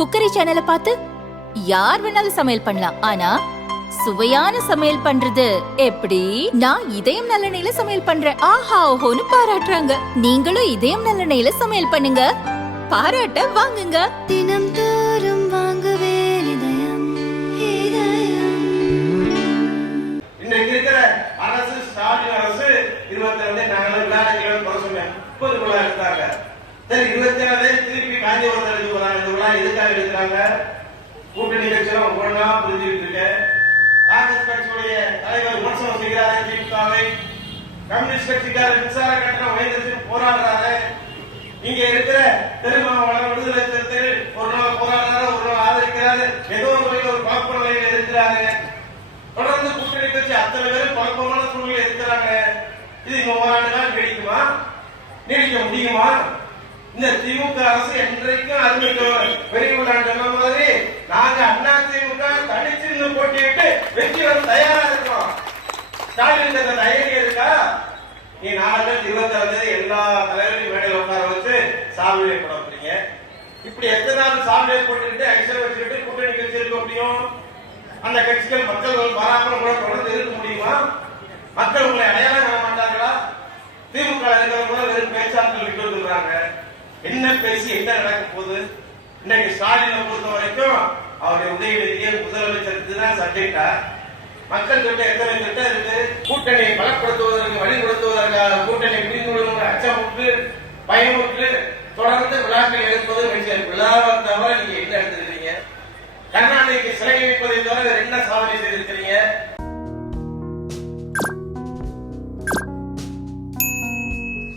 Cookery சேனலை பார்த்து யார் வேணாலும் சமையல் பண்ணலாம். ஆனா சுவையான சமையல் பண்றது எப்படி? நான் இதயம் நல்லெண்ணெயில சமையல் பண்றேன். ஆஹா ஓஹோன்னு பாராட்டுறாங்க. நீங்களும் இதயம் நல்லெண்ணெயில சமையல் பண்ணுங்க, பாராட்ட வாங்குங்க. தினம் தோறும் வாங்குவே இதயம் இதயம். இன்றைக்கு இருக்கிற அரசு, ஸ்டாலின் அரசு 22 நாங்கள் விளையாடுகிறோம் சொன்னேன். 30 விழா எடுத்தாங்க. சரி, 27 திருப்பி காஞ்சிபுரத்தில் எடுத்து போறாங்க. இந்த விழா எதுக்காக எடுக்கிறாங்க? கூட்டணி கட்சியெல்லாம் ஒவ்வொன்றா புரிஞ்சுக்கிட்டு இருக்கு. காங்கிரஸ் கட்சியுடைய தலைவர் விமர்சனம் செய்கிறாரு திமுகவை. கம்யூனிஸ்ட் கட்சிக்காரர் மின்சார கட்டணம் உயர்ந்ததுக்கு போராடுறாரு. இங்க இருக்கிற திருமாவளவன் விடுதலை சிறுத்தைகள் ஒரு நாள் போராடுறாரு, ஒரு நாள் ஆதரிக்கிறாரு. ஏதோ ஒரு வகையில் ஒரு குழப்ப நிலையில் இருக்கிறாங்க. தொடர்ந்து கூட்டணி கட்சி அத்தனை பேரும் குழப்பமான சூழ்நிலை இருக்கிறாங்க. இது இந்த ஓராண்டுதான் நீடிக்குமா? நீடிக்க முடியுமா? இந்த திமுக அரசு என்றைக்கும் அறிவிக்க வெளியுள்ளாண்டு சொன்ன மாதிரி நாங்க அண்ணா திமுக தனிச்சிருந்து போட்டியிட்டு வெற்றி வர தயாரா இருக்கோம். ஸ்டாலின் தைரியம் இருக்கா? நீ 4 எல்லா தலைவரையும் மேடையில் உட்கார வச்சு சாமியை போட போறீங்க. இப்படி எத்தனை நாள் சாமியை போட்டுக்கிட்டு ஐஸ்வர்ய வச்சுக்கிட்டு கூட்டணி கட்சி இருக்க முடியும்? அந்த கட்சிகள் மக்கள் பாராமரம் கூட தொடர்ந்து இருக்க முடியுமா? மக்கள் உங்களை அடையாளம் காண மாட்டாங்களா? திமுக இருக்கிறவங்க கூட வெறும் பேச்சாளர்கள் விட்டு வந்துடுறாங்க. என்ன பேசி என்ன நடக்க போகுது? இன்னைக்கு ஸ்டாலினை பொறுத்த வரைக்கும் அவருடைய உதயநிதியை முதலமைச்சருக்கு தான் சப்ஜெக்டா. மக்கள் கிட்ட எத்தனை திட்டம் இருக்கு? கூட்டணியை பலப்படுத்துவதற்கு, வழிபடுத்துவதற்காக கூட்டணி பிரிந்து அச்சமுற்று பயமுற்று தொடர்ந்து விழாக்கள் எடுப்பது விழாவை தவிர நீங்க என்ன எடுத்துருக்கீங்க? கருணாநிதிக்கு சிலை வைப்பதை தவிர என்ன சாதனை செய்திருக்கிறீங்க?